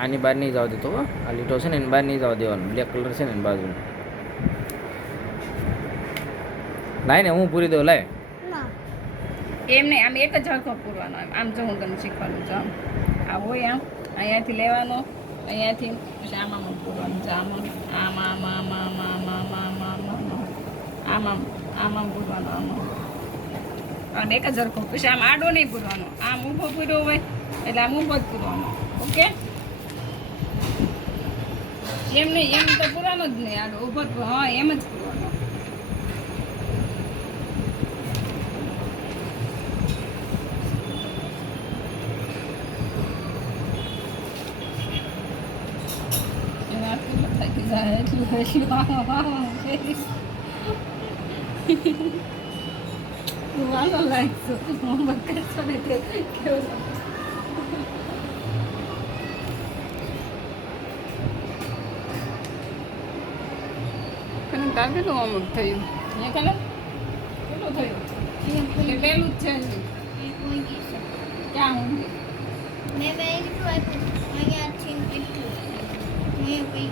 આની બહાર નહીં જવા દેતો હો. આ લીટો છે ને એની બહાર નહીં જવા દેવાનો. બ્લેક કલર છે ને એની બાજુ. લાય ને હું પૂરી દઉં લાય. એમ નહીં, આમ એક જ હરખો પૂરવાનો. આમ જો હું તમને શીખવાનું છું. આમ હોય આમ અહીંયાથી લેવાનો, અહીંયાથી પછી આમ આમ પૂરવાનું છે. આમ આમ આમ આમ આમ આમ આમ આમ આમ આમ આમ આમ આમ પૂરવાનો. આમ અને એક જ હરખો. પછી આમ આડો નહીં પૂરવાનો. આમ ઊભો પૂર્યો હોય એટલે આમ ઊભો જ પૂરવાનો. ઓકે, એમ નહીં, એમ તો પૂરવાનો જ નહીં. આડો ઊભો જ, હા એમ જ પૂરવાનો. વાલો લાગશો મોહમ્મદ કરશો ને કેવું તાર કેટલું અમુક થયું? અહીંયા કલર કેટલું થયું? એ પહેલું જ છે. ક્યાં ઊંઘી? મેં કીધું અહીંયા છે કેટલું મેં કઈ